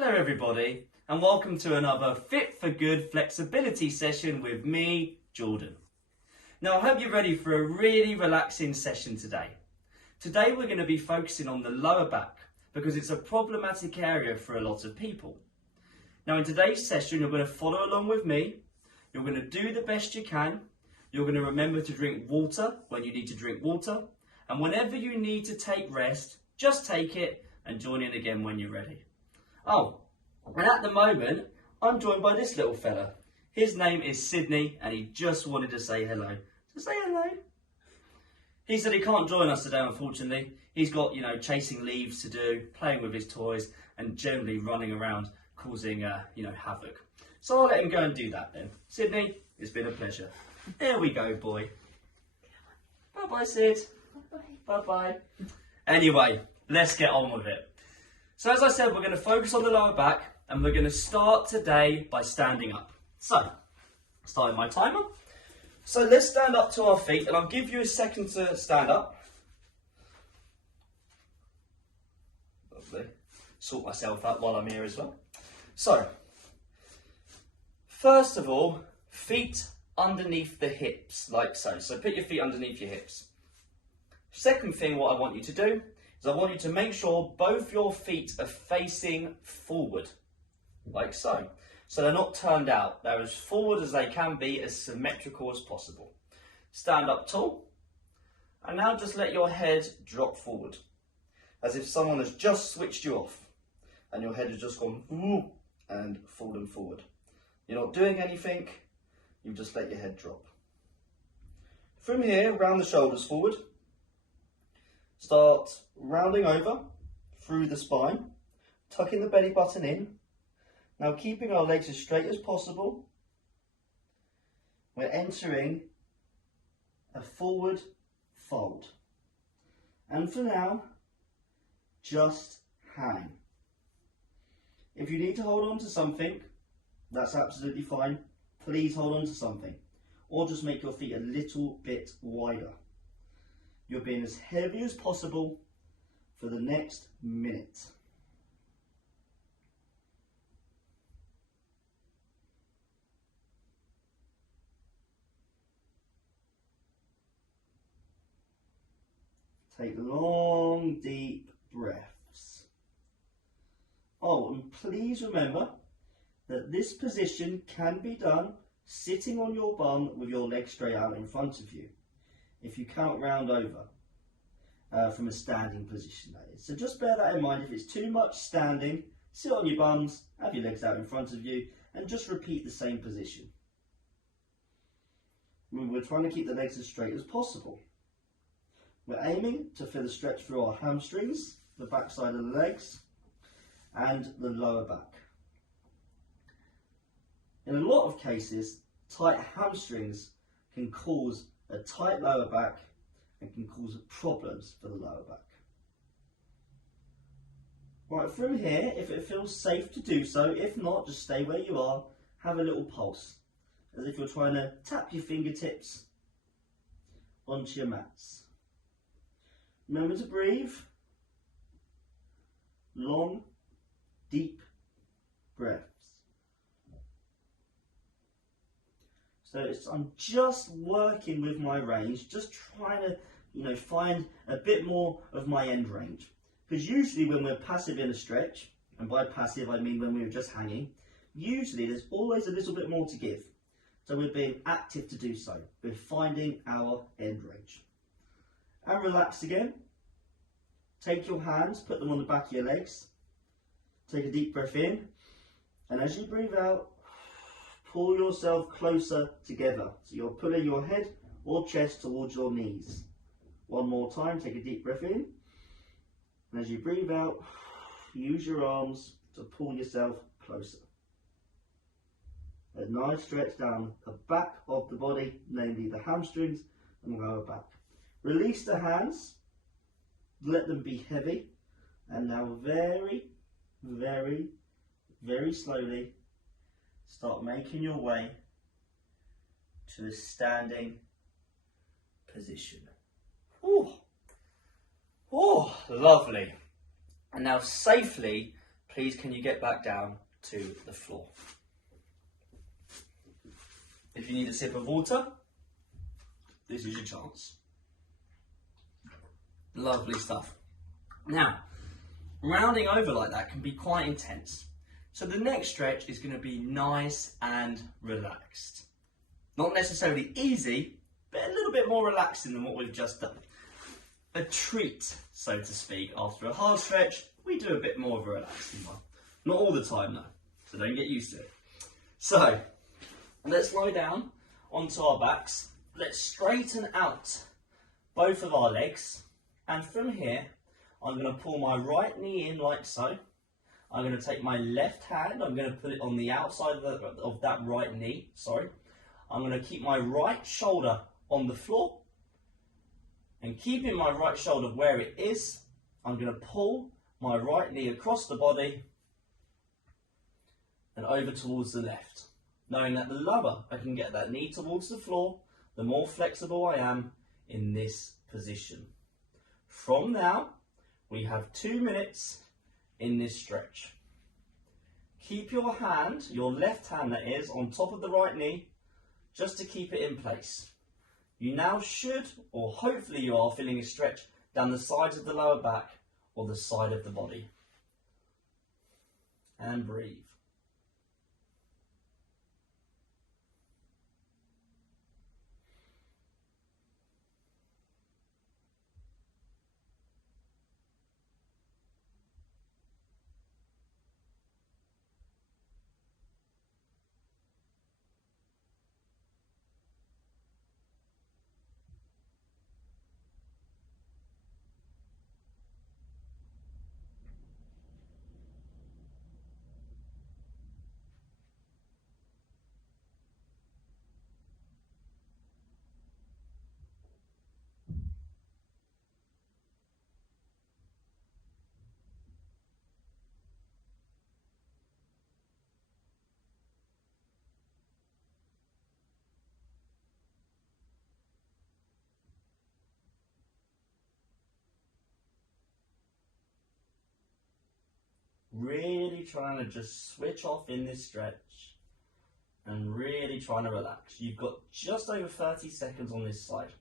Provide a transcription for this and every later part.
Hello everybody, and welcome to another Fit for Good flexibility session with me, Jordan. Now I hope you're ready for a really relaxing session today. Today we're going to be focusing on the lower back because it's a problematic area for a lot of people. Now in today's session you're going to follow along with me, you're going to do the best you can, you're going to remember to drink water when you need to drink water, and whenever you need to take rest, just take it and join in again when you're ready. Oh, and at the moment, I'm joined by this little fella. His name is Sydney, and he just wanted to say hello. So say hello. He said he can't join us today, unfortunately. He's got, chasing leaves to do, playing with his toys, and generally running around causing, havoc. So I'll let him go and do that then. Sydney, it's been a pleasure. There we go, boy. Bye-bye, Sid. Bye-bye. Bye-bye. Anyway, let's get on with it. So as I said, we're going to focus on the lower back and we're going to start today by standing up. So, starting my timer. So let's stand up to our feet and I'll give you a second to stand up. Lovely. Sort myself out while I'm here as well. So, first of all, feet underneath the hips, like so. So put your feet underneath your hips. Second thing what I want you to do is I want you to make sure both your feet are facing forward, like so. So they're not turned out. They're as forward as they can be, as symmetrical as possible. Stand up tall, and now just let your head drop forward, as if someone has just switched you off, and your head has just gone and fallen forward. You're not doing anything, you've just let your head drop. From here, round the shoulders forward. Start rounding over through the spine, tucking the belly button in. Now keeping our legs as straight as possible, we're entering a forward fold. And for now, just hang. If you need to hold on to something, that's absolutely fine. Please hold on to something, or just make your feet a little bit wider. You're being as heavy as possible for the next minute. Take long, deep breaths. Oh, and please remember that this position can be done sitting on your bum with your legs straight out in front of you, if you can't round over from a standing position, that is. So just bear that in mind. If it's too much standing, sit on your bums, have your legs out in front of you, and just repeat the same position. Remember, we're trying to keep the legs as straight as possible. We're aiming to feel a stretch through our hamstrings, the back side of the legs, and the lower back. In a lot of cases, tight hamstrings can cause a tight lower back and can cause problems for the lower back. Right, from here, if it feels safe to do so, if not, just stay where you are, have a little pulse, as if you're trying to tap your fingertips onto your mats. Remember to breathe. Long, deep breaths. So I'm just working with my range, just trying to, find a bit more of my end range. Because usually when we're passive in a stretch, and by passive I mean when we're just hanging, usually there's always a little bit more to give. So we're being active to do so. We're finding our end range. And relax again. Take your hands, put them on the back of your legs. Take a deep breath in. And as you breathe out, pull yourself closer together. So you're pulling your head or chest towards your knees. One more time, take a deep breath in. And as you breathe out, use your arms to pull yourself closer. A nice stretch down the back of the body, namely the hamstrings and the lower back. Release the hands, let them be heavy. And now very, very, very slowly, start making your way to a standing position. Oh, lovely. And now safely please can you get back down to the floor. If you need a sip of water, this is your chance. Lovely stuff. Now, rounding over like that can be quite intense. So the next stretch is going to be nice and relaxed. Not necessarily easy, but a little bit more relaxing than what we've just done. A treat, so to speak. After a hard stretch, we do a bit more of a relaxing one. Not all the time though, so don't get used to it. So, let's lie down onto our backs. Let's straighten out both of our legs. And from here, I'm going to pull my right knee in like so. I'm going to take my left hand, I'm going to put it on the outside of that right knee, I'm going to keep my right shoulder on the floor. And keeping my right shoulder where it is, I'm going to pull my right knee across the body and over towards the left. Knowing that the lower I can get that knee towards the floor, the more flexible I am in this position. From now, we have 2 minutes in this stretch. Keep your hand, your left hand that is, on top of the right knee, just to keep it in place. You now should, or hopefully you are, feeling a stretch down the sides of the lower back or the side of the body. And breathe. Really trying to just switch off in this stretch and really trying to relax. You've got just over 30 seconds on this side.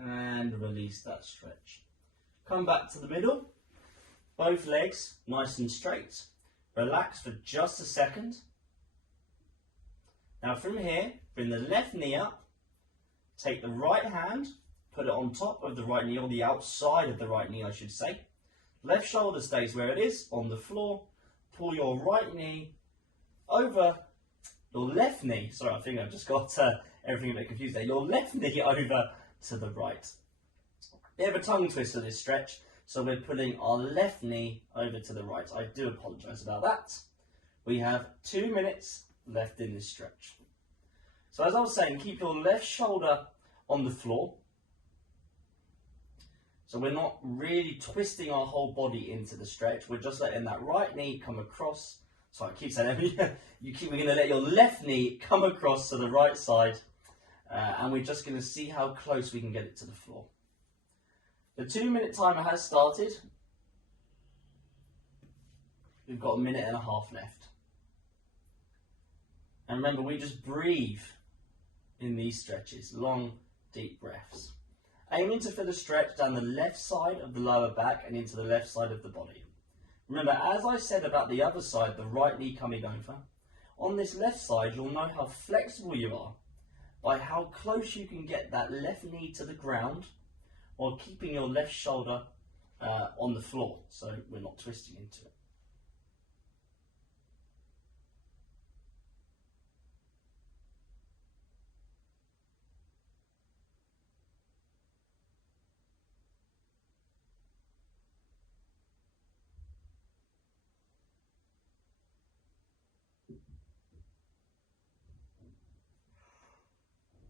And release that stretch. Come back to the middle, both legs nice and straight. Relax for just a second. Now from here, bring the left knee up, take the right hand, put it on top of the right knee, or the outside of the right knee I should say. Left shoulder stays where it is, on the floor. Pull your right knee over your left knee. Sorry, I think I've just got everything a bit confused there. Your left knee over to the right. Bit of a tongue twister this stretch, so we're putting our left knee over to the right. I do apologise about that. We have 2 minutes left in this stretch. So as I was saying, keep your left shoulder on the floor. So we're not really twisting our whole body into the stretch. We're just letting that right knee come across. Sorry, I keep saying that. We're going to let your left knee come across to the right side. And we're just going to see how close we can get it to the floor. The 2 minute timer has started. We've got 1.5 minutes left. And remember, we just breathe in these stretches, long, deep breaths. Aiming to feel a stretch down the left side of the lower back and into the left side of the body. Remember, as I said about the other side, the right knee coming over, on this left side, you'll know how flexible you are by how close you can get that left knee to the ground while keeping your left shoulder on the floor, so we're not twisting into it.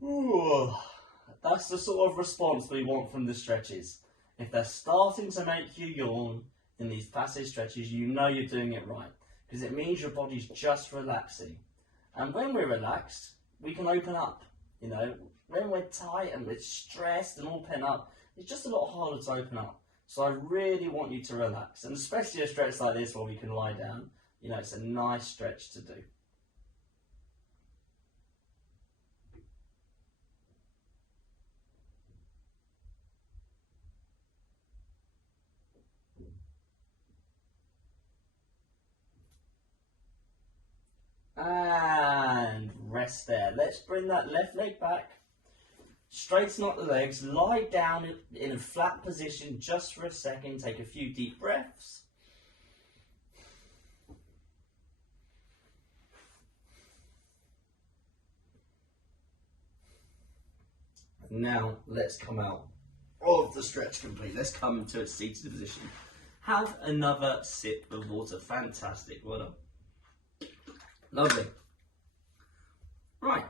Ooh, that's the sort of response we want from the stretches. If they're starting to make you yawn in these passive stretches, you know you're doing it right, because it means your body's just relaxing. And when we're relaxed, we can open up. You know, when we're tight and we're stressed and all pent up, it's just a lot harder to open up. So I really want you to relax, and especially a stretch like this where we can lie down. You know, it's a nice stretch to do. And rest there. Let's bring that left leg back. Straighten up the legs. Lie down in a flat position just for a second. Take a few deep breaths. Now let's come out of the stretch complete. Let's come to a seated position. Have another sip of water. Fantastic. Well done. Lovely. Right.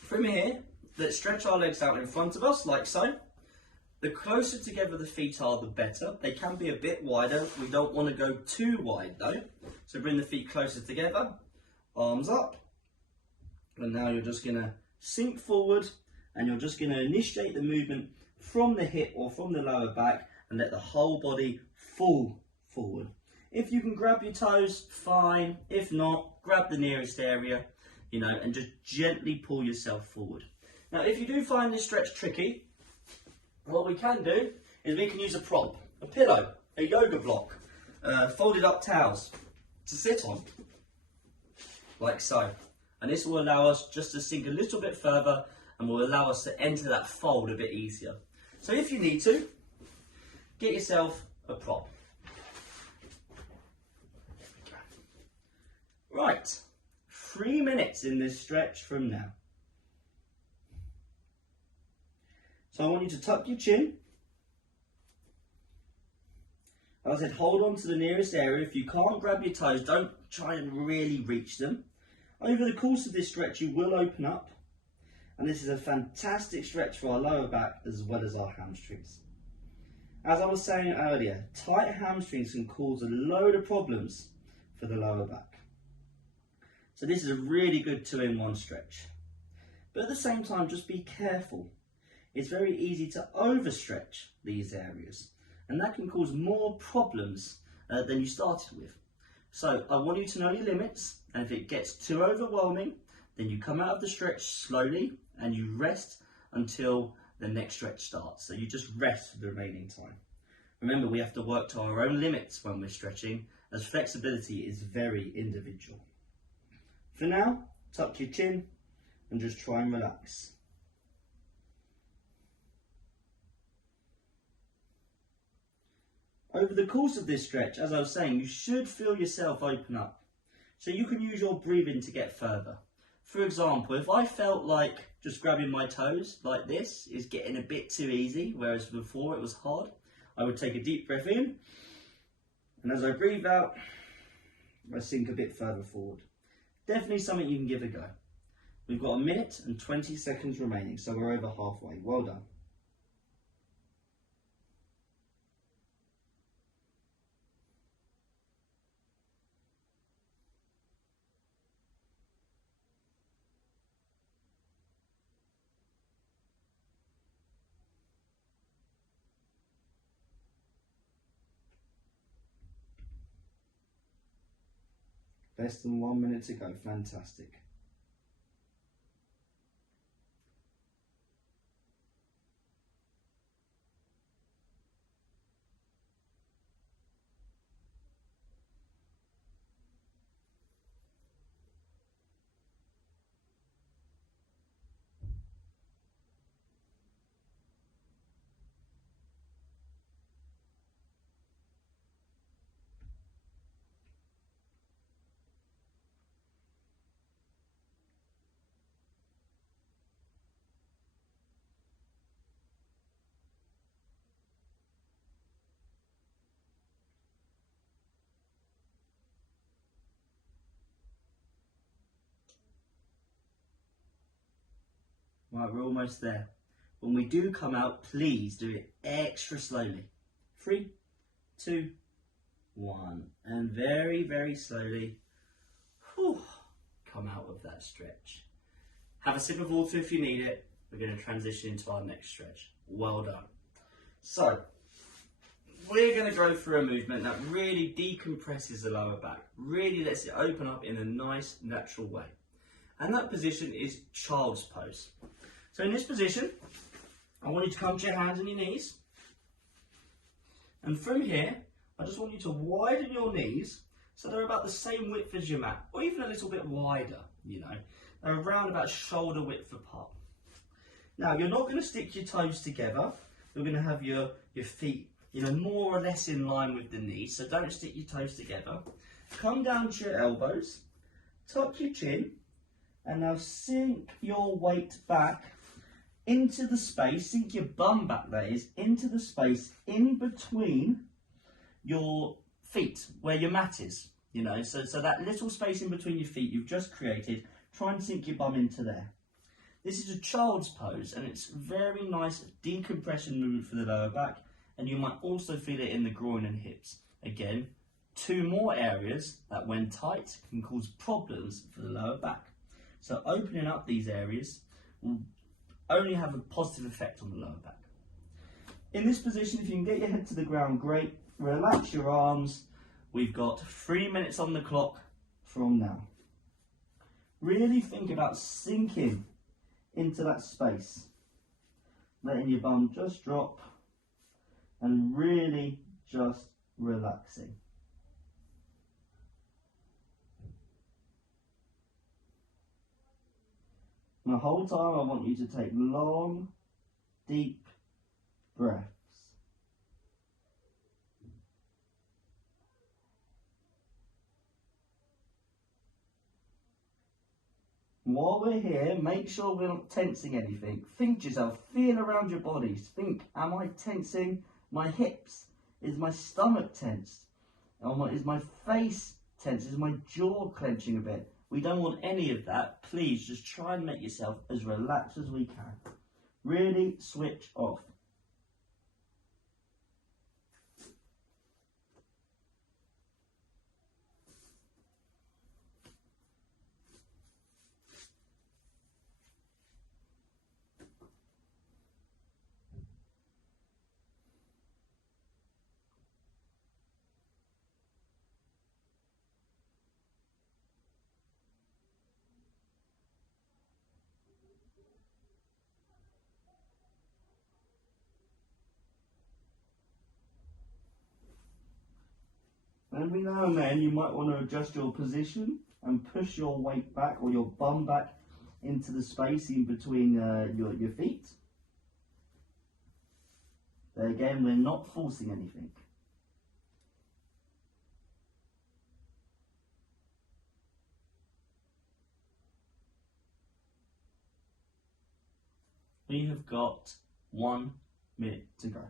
From here, let's stretch our legs out in front of us, like so. The closer together the feet are, the better. They can be a bit wider. We don't want to go too wide though. So bring the feet closer together, arms up. And now you're just going to sink forward, and you're just going to initiate the movement from the hip or from the lower back and let the whole body fall forward. If you can grab your toes, fine. If not, grab the nearest area, you know, and just gently pull yourself forward. Now, if you do find this stretch tricky, what we can do is we can use a prop, a pillow, a yoga block, folded up towels to sit on, like so. And this will allow us just to sink a little bit further and will allow us to enter that fold a bit easier. So if you need to, get yourself a prop. Right, 3 minutes in this stretch from now. So I want you to tuck your chin. As I said, hold on to the nearest area. If you can't grab your toes, don't try and really reach them. Over the course of this stretch, you will open up. And this is a fantastic stretch for our lower back as well as our hamstrings. As I was saying earlier, tight hamstrings can cause a load of problems for the lower back. So this is a really good 2-in-1 stretch. But at the same time, just be careful. It's very easy to overstretch these areas, and that can cause more problems than you started with. So I want you to know your limits, and if it gets too overwhelming, then you come out of the stretch slowly and you rest until the next stretch starts. So you just rest for the remaining time. Remember, we have to work to our own limits when we're stretching, as flexibility is very individual. For now, tuck your chin and just try and relax. Over the course of this stretch, as I was saying, you should feel yourself open up. So you can use your breathing to get further. For example, if I felt like just grabbing my toes like this is getting a bit too easy, whereas before it was hard, I would take a deep breath in, and as I breathe out, I sink a bit further forward. Definitely something you can give a go. We've got 1 minute and 20 seconds remaining, so we're over halfway. Well done. Less than 1 minute to go. Fantastic. Right, we're almost there. When we do come out, please do it extra slowly. 3, 2, 1. And very, very slowly, come out of that stretch. Have a sip of water if you need it. We're going to transition into our next stretch. Well done. So, we're going to go through a movement that really decompresses the lower back, really lets it open up in a nice, natural way. And that position is child's pose. So in this position, I want you to come to your hands and your knees. And from here, I just want you to widen your knees so they're about the same width as your mat, or even a little bit wider, you know. They're around about shoulder width apart. Now, you're not going to stick your toes together. You're going to have your feet, you know, more or less in line with the knees, so don't stick your toes together. Come down to your elbows, tuck your chin, and now sink your weight back into the space, sink your bum back, that is, into the space in between your feet, where your mat is, you know, so that little space in between your feet you've just created, try and sink your bum into there. This is a child's pose, and it's very nice decompression movement for the lower back, and you might also feel it in the groin and hips. Again, 2 more areas that when tight can cause problems for the lower back. So opening up these areas will only have a positive effect on the lower back. In this position, if you can get your head to the ground, great. Relax your arms. We've got 3 minutes on the clock from now. Really think about sinking into that space, letting your bum just drop and really just relaxing. And the whole time I want you to take long, deep breaths. While we're here, make sure we're not tensing anything. Think to yourself, feel around your bodies. Think, am I tensing my hips? Is my stomach tensed? Is my face tense? Is my jaw clenching a bit? We don't want any of that. Please just try and make yourself as relaxed as we can. Really switch off. Every now and then you might want to adjust your position and push your weight back or your bum back into the space in between your feet. But again, we're not forcing anything. We have got 1 minute to go.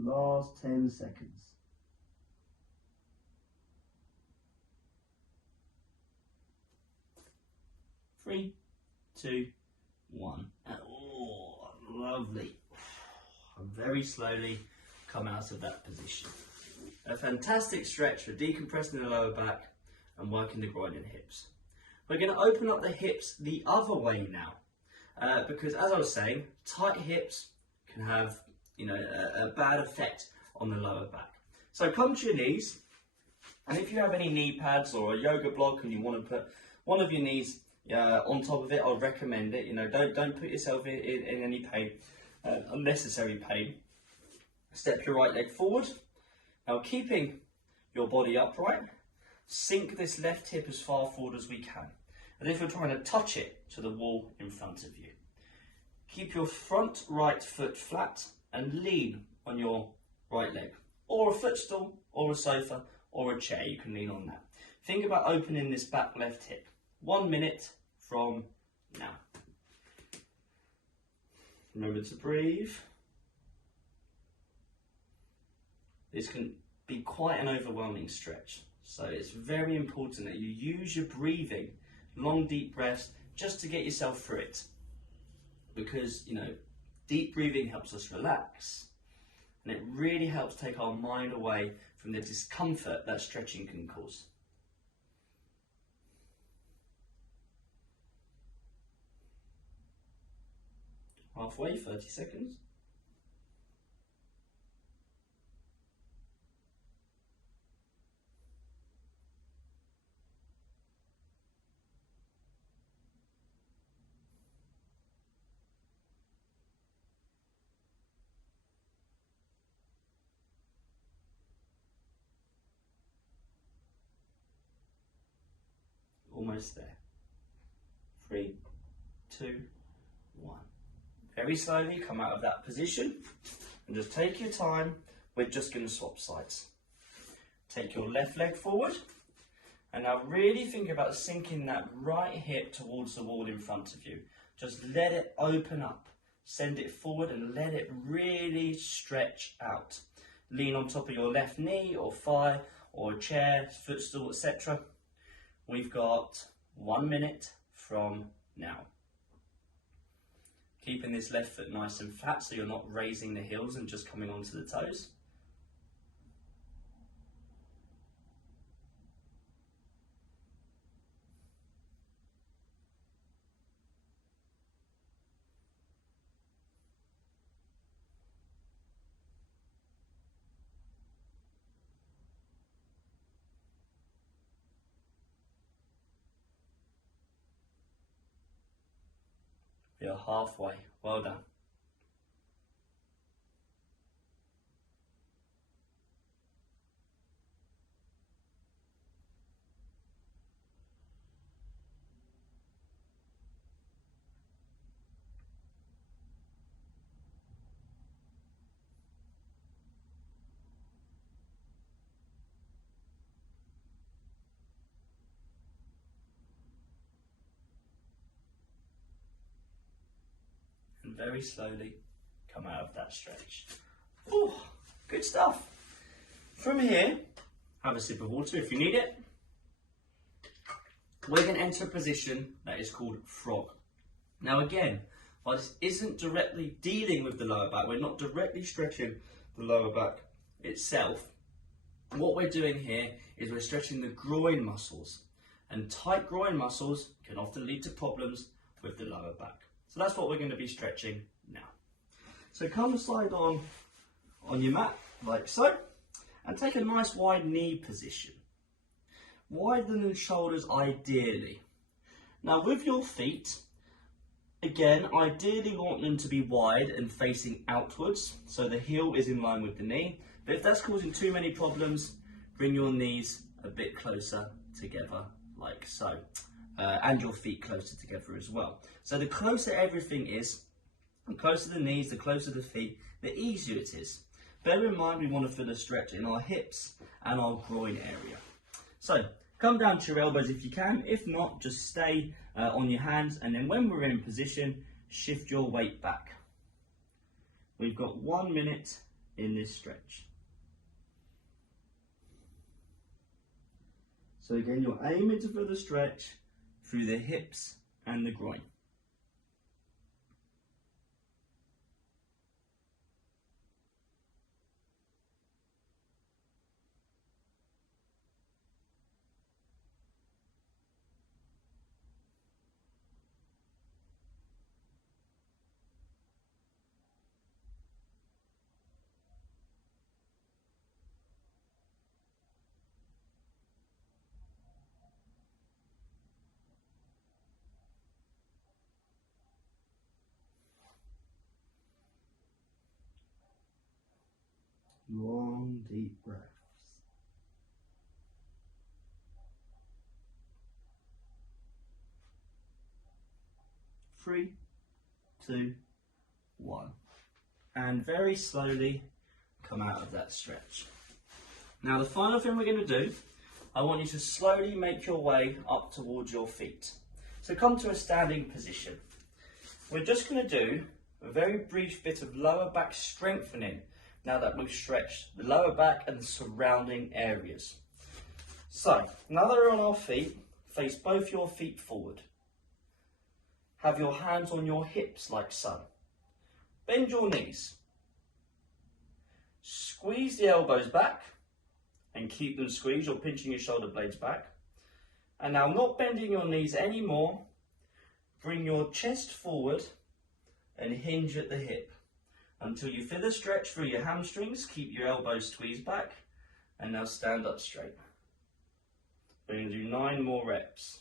Last 10 seconds. Three, 2, 1. Oh, lovely. Very slowly come out of that position. A fantastic stretch for decompressing the lower back and working the groin and hips. We're going to open up the hips the other way now, because as I was saying, tight hips can have a bad effect on the lower back. So come to your knees And if you have any knee pads or a yoga block and you want to put one of your knees on top of it, I'd recommend it. You know, don't put yourself in any pain, unnecessary pain. Step your right leg forward. Now, keeping your body upright, sink this left hip as far forward as we can, as if you're trying to touch it to the wall in front of you. Keep your front right foot flat and lean on your right leg, or a footstool, or a sofa, or a chair. You can lean on that. Think about opening this back left hip. 1 minute from now. Remember to breathe. This can be quite an overwhelming stretch, so it's very important that you use your breathing, long deep breaths, just to get yourself through it. Because, you know, deep breathing helps us relax, and it really helps take our mind away from the discomfort that stretching can cause. Halfway, 30 seconds. Almost there. 3, 2, 1. Very slowly come out of that position and just take your time. We're just going to swap sides. Take your left leg forward and now really think about sinking that right hip towards the wall in front of you. Just let it open up. Send it forward and let it really stretch out. Lean on top of your left knee or thigh or a chair, footstool, etc. We've got 1 minute from now. Keeping this left foot nice and flat so you're not raising the heels and just coming onto the toes. You're halfway. Well done. And very slowly come out of that stretch. Ooh, good stuff. From here, have a sip of water if you need it. We're going to enter a position that is called frog. Now again, while this isn't directly dealing with the lower back, we're not directly stretching the lower back itself. What we're doing here is we're stretching the groin muscles, and tight groin muscles can often lead to problems with the lower back. So that's what we're going to be stretching now. So come slide on your mat like so, and take a nice wide knee position. Widen the shoulders ideally. Now with your feet, again, ideally you want them to be wide and facing outwards, so the heel is in line with the knee. But if that's causing too many problems, bring your knees a bit closer together like so. And your feet closer together as well. So the closer everything is, the closer the knees, the closer the feet, the easier it is. Bear in mind we want to feel a stretch in our hips and our groin area. So come down to your elbows if you can. If not, just stay on your hands, and then when we're in position, shift your weight back. We've got 1 minute in this stretch. So again, you're aiming to feel the stretch through the hips and the groin. Long, deep breaths. 3, 2, 1. And very slowly come out of that stretch. Now the final thing we're going to do, I want you to slowly make your way up towards your feet. So come to a standing position. We're just going to do a very brief bit of lower back strengthening now that we've stretched the lower back and the surrounding areas. So now that we're on our feet, face both your feet forward. Have your hands on your hips like so. Bend your knees. Squeeze the elbows back and keep them squeezed. You're pinching your shoulder blades back. And now not bending your knees anymore. Bring your chest forward and hinge at the hip. Until you feel a stretch through your hamstrings, keep your elbows squeezed back. And now stand up straight. We're going to do 9 more reps.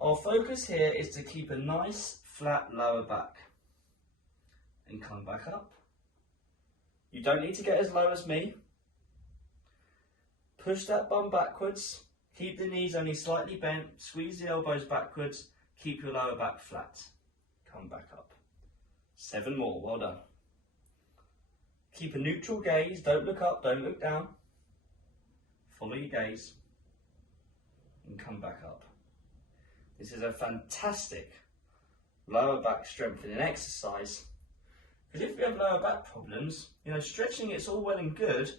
Our focus here is to keep a nice flat lower back. And come back up. You don't need to get as low as me. Push that bum backwards. Keep the knees only slightly bent. Squeeze the elbows backwards. Keep your lower back flat. Come back up. 7 more. Well done. Keep a neutral gaze. Don't look up. Don't look down. Follow your gaze. And come back up. This is a fantastic lower back strengthening exercise. Because if we have lower back problems, stretching it's all well and good,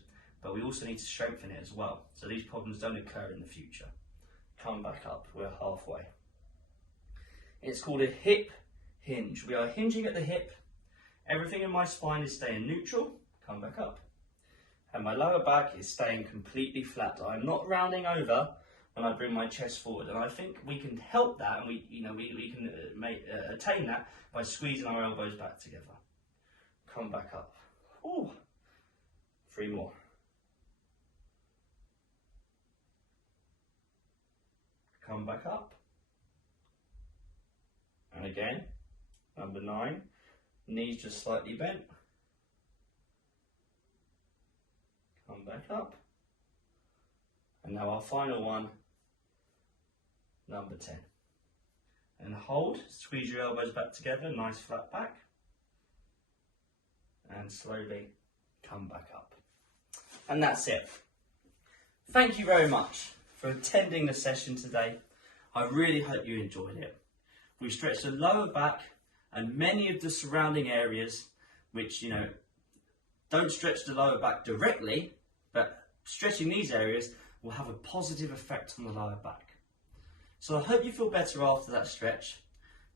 but we also need to strengthen it as well. So these problems don't occur in the future. Come back up, we're halfway. It's called a hip hinge. We are hinging at the hip. Everything in my spine is staying neutral. Come back up. And my lower back is staying completely flat. I'm not rounding over when I bring my chest forward. And I think we can help that, and we can attain that by squeezing our elbows back together. Come back up. Ooh. 3 more. Come back up. And again, number 9. Knees just slightly bent. Come back up. And now our final one, number 10. And hold, squeeze your elbows back together, nice flat back. And slowly come back up. And that's it. Thank you very much for attending the session today. I really hope you enjoyed it. We stretched the lower back and many of the surrounding areas which, don't stretch the lower back directly, but stretching these areas will have a positive effect on the lower back. So I hope you feel better after that stretch.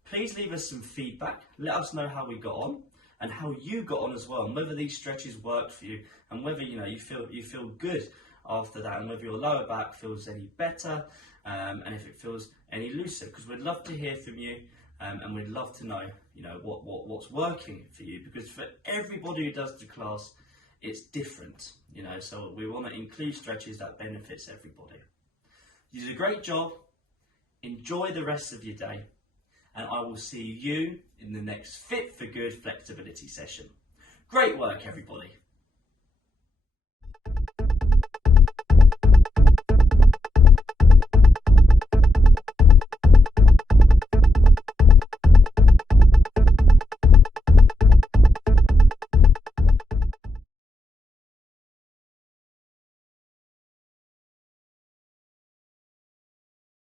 Please leave us some feedback. Let us know how we got on and how you got on as well, and whether these stretches worked for you, and whether you feel good after that, and whether your lower back feels any better, and if it feels any looser, because we'd love to hear from you, and we'd love to know what's working for you, because for everybody who does the class it's different, so we want to include stretches that benefits everybody. You did a great job. Enjoy the rest of your day, and I will see you in the next Fit for Good flexibility session. Great work, everybody.